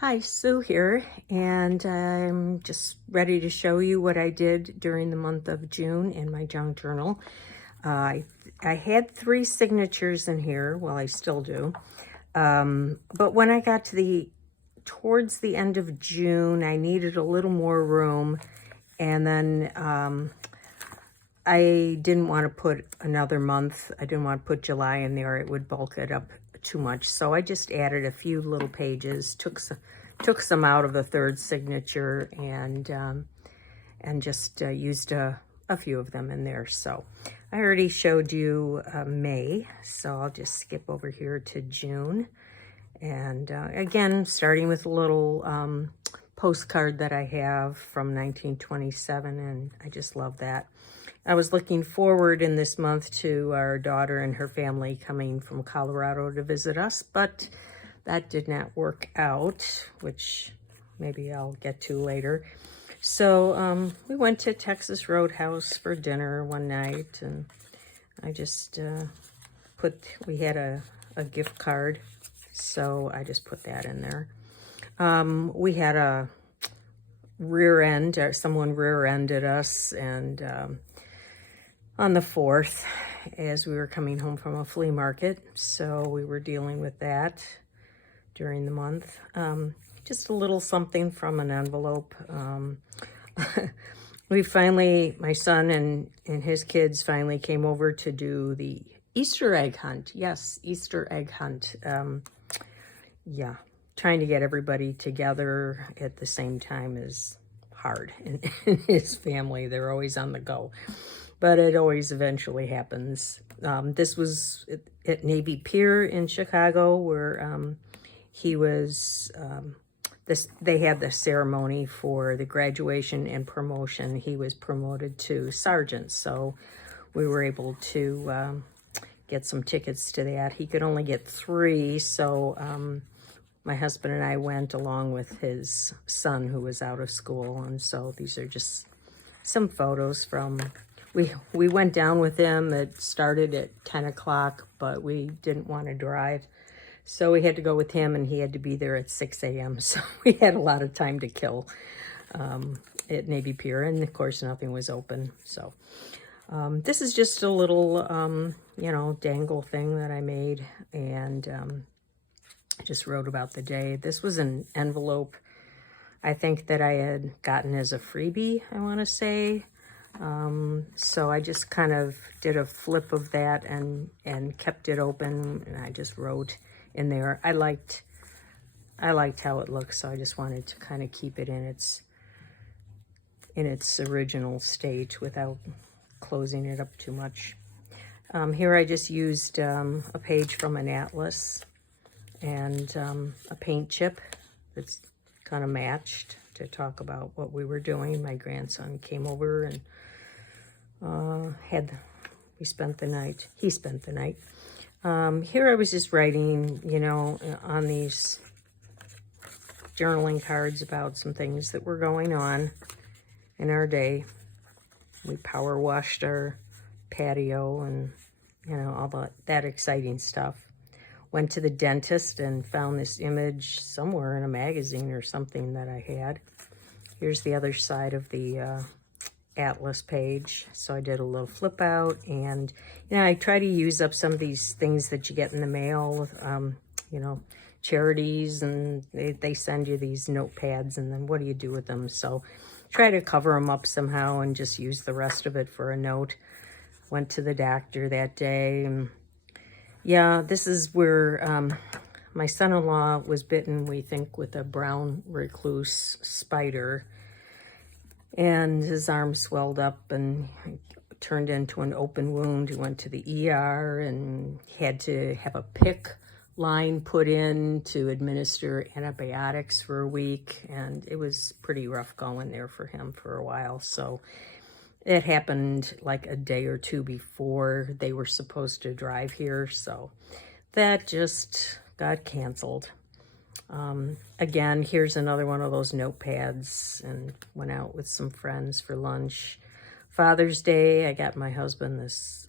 Hi, Sue here, and I'm just ready to show you what I did during the month of June in my junk journal. I had 3 signatures in here, well, I still do. But when I got to towards the end of June, I needed a little more room, and then I didn't want to put another month. I didn't want to put July in there. It would bulk it up too much. So I just added a few little pages, took some out of the 3rd signature, and just used a few of them in there. So I already showed you May, so I'll just skip over here to June. And again, starting with a little postcard that I have from 1927, and I just love that. I was looking forward in this month to our daughter and her family coming from Colorado to visit us, but that did not work out, which maybe I'll get to later. So we went to Texas Roadhouse for dinner one night, and I just we had a gift card, so I just put that in there. We had a rear end, or someone rear-ended us, and on the 4th, as we were coming home from a flea market, so we were dealing with that during the month. Just a little something from an envelope. We finally, my son and his kids finally came over to do the Easter egg hunt. Yes, Easter egg hunt. Yeah, trying to get everybody together at the same time is hard in his family. They're always on the go, but it always eventually happens. This was at Navy Pier in Chicago, where he was, they had the ceremony for the graduation and promotion. He was promoted to sergeant, so we were able to get some tickets to that. He could only get 3, so my husband and I went along with his son who was out of school, and so these are just some photos from, we went down with him. It started at 10 o'clock, but we didn't want to drive, so we had to go with him, and he had to be there at 6 a.m. So we had a lot of time to kill at Navy Pier, and of course nothing was open. So this is just a little, dangle thing that I made, and just wrote about the day. This was an envelope, I think, that I had gotten as a freebie, I want to say. So I just kind of did a flip of that and kept it open, and I just wrote in there. I liked how it looks, so I just wanted to kind of keep it in its original state without closing it up too much. Here I just used a page from an atlas and a paint chip that's kind of matched to talk about what we were doing. My grandson came over and he spent the night. Here I was just writing, on these journaling cards about some things that were going on in our day. We power washed our patio and, all that exciting stuff. Went to the dentist and found this image somewhere in a magazine or something that I had. Here's the other side of the atlas page. So I did a little flip out, and I try to use up some of these things that you get in the mail, charities, and they send you these notepads, and then what do you do with them? So try to cover them up somehow and just use the rest of it for a note. Went to the doctor that day, and yeah, this is where my son-in-law was bitten, we think, with a brown recluse spider, and his arm swelled up and turned into an open wound. He went to the ER and had to have a PICC line put in to administer antibiotics for a week, and it was pretty rough going there for him for a while. So it happened like a day or 2 before they were supposed to drive here, so that just got canceled. Again, here's another one of those notepads, and went out with some friends for lunch. Father's Day, I got my husband this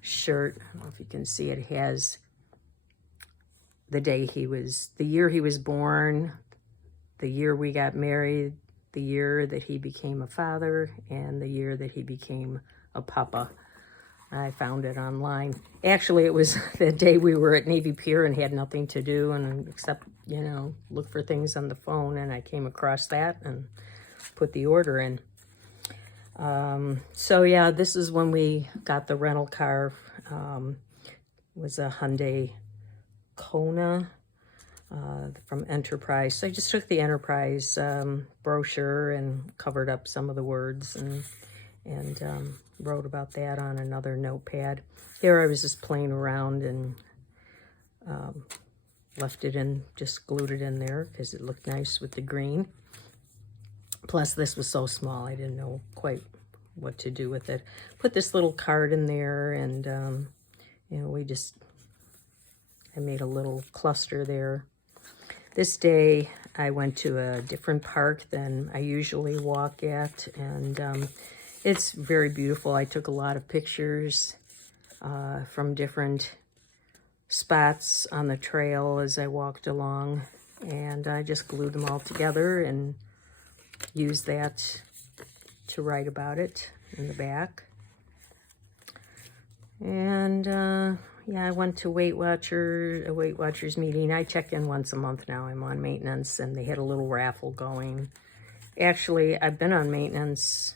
shirt. I don't know if you can see it. It has the year he was born, the year we got married, the year that he became a father, and the year that he became a papa. I found it online. Actually, it was the day we were at Navy Pier and had nothing to do and except, look for things on the phone, and I came across that and put the order in. So yeah, this is when we got the rental car. It was a Hyundai Kona from Enterprise. So I just took the Enterprise brochure and covered up some of the words and wrote about that on another notepad. Here I was just playing around and left it in, just glued it in there because it looked nice with the green. Plus this was so small, I didn't know quite what to do with it. Put this little card in there, and I made a little cluster there. This day I went to a different park than I usually walk at, and it's very beautiful. I took a lot of pictures from different spots on the trail as I walked along, and I just glued them all together and used that to write about it in the back. And yeah, I went to a Weight Watchers meeting. I check in once a month now. I'm on maintenance, and they had a little raffle going. Actually, I've been on maintenance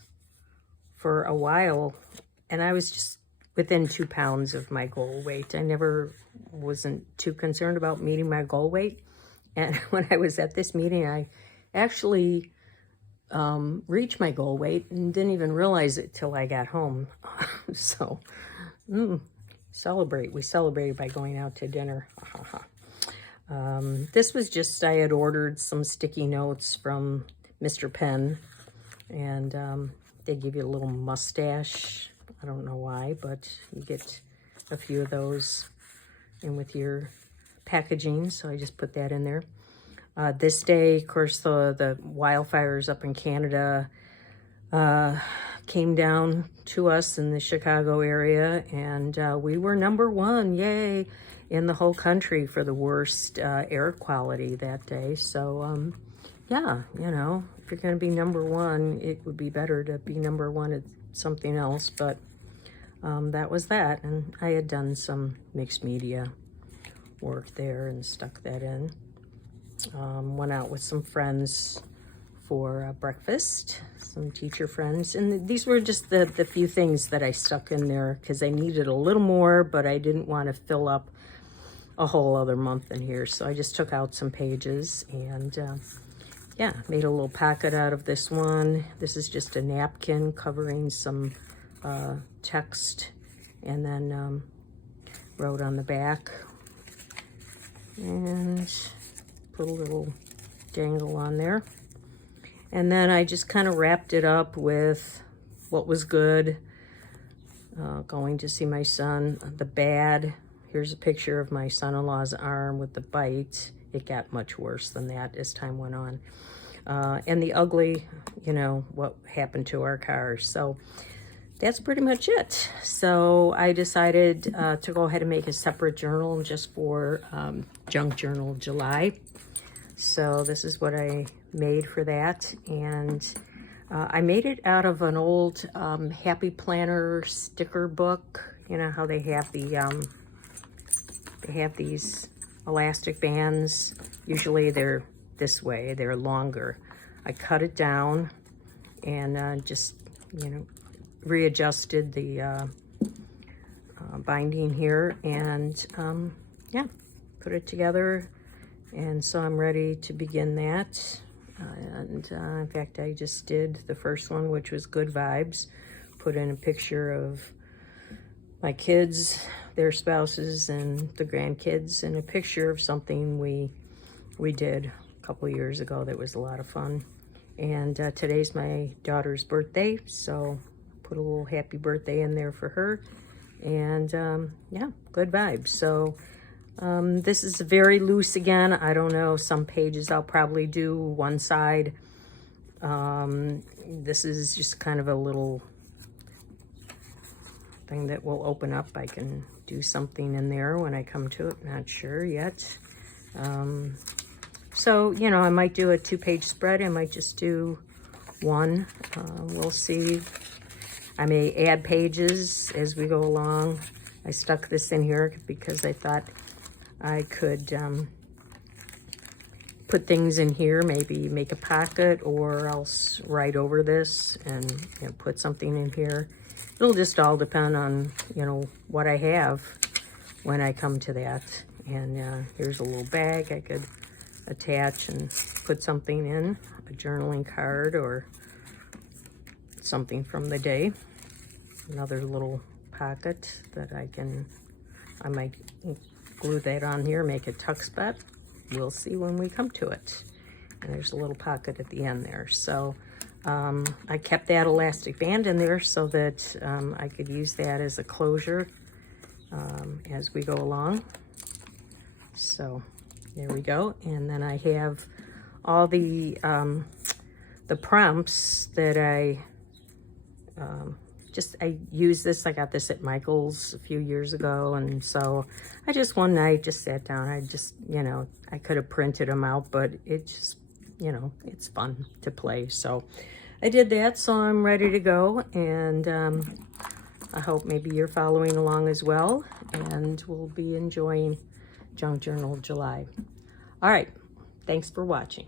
for a while, and I was just within 2 pounds of my goal weight. I wasn't too concerned about meeting my goal weight. And when I was at this meeting, I actually reached my goal weight and didn't even realize it till I got home. So, celebrate. We celebrated by going out to dinner. This was just, I had ordered some sticky notes from Mr. Penn, and they give you a little mustache. I don't know why, but you get a few of those in with your packaging, so I just put that in there. This day, of course, the wildfires up in Canada came down to us in the Chicago area, and we were #1, yay, in the whole country for the worst air quality that day. So, yeah, if you're going to be #1, it would be better to be #1 at something else, but that was that. And I had done some mixed media work there and stuck that in. Went out with some friends for breakfast, some teacher friends, and these were just the few things that I stuck in there because I needed a little more, but I didn't want to fill up a whole other month in here. So I just took out some pages and yeah, made a little pocket out of this one. This is just a napkin covering some text, and then wrote on the back and put a little dangle on there. And then I just kind of wrapped it up with what was good. Going to see my son. The bad, here's a picture of my son-in-law's arm with the bite. It got much worse than that as time went on. And the ugly, what happened to our cars. So that's pretty much it. So I decided to go ahead and make a separate journal just for Junk Journal July. So this is what I made for that, and I made it out of an old Happy Planner sticker book. You know how they have these elastic bands. Usually they're this way, they're longer. I cut it down and just readjusted the binding here, and yeah, put it together. And so I'm ready to begin that. And in fact, I just did the first one, which was Good Vibes. Put in a picture of my kids, their spouses, and the grandkids, and a picture of something we did a couple years ago that was a lot of fun. And today's my daughter's birthday, so put a little happy birthday in there for her. And yeah, good vibes. So this is very loose again. I don't know, some pages I'll probably do one side. This is just kind of a little thing that will open up. I can do something in there when I come to it. Not sure yet. So, you know, I might do a 2-page spread. I might just do one. We'll see. I may add pages as we go along. I stuck this in here because I thought I could put things in here, maybe make a pocket, or else write over this and, you know, put something in here. It'll just all depend on, you know, what I have when I come to that. And here's a little bag I could attach and put something in, a journaling card or something from the day. Another little pocket that I might glue that on here, make a tuck spot. We'll see when we come to it. And there's a little pocket at the end there. So I kept that elastic band in there so that I could use that as a closure as we go along. So there we go. And then I have all the prompts that I used this. I got this at Michael's a few years ago, and so I just one night just sat down. I just, you know, I could have printed them out, but it just, you know, it's fun to play. So I did that, so I'm ready to go, and I hope maybe you're following along as well, and we'll be enjoying Junk Journal July. All right, thanks for watching.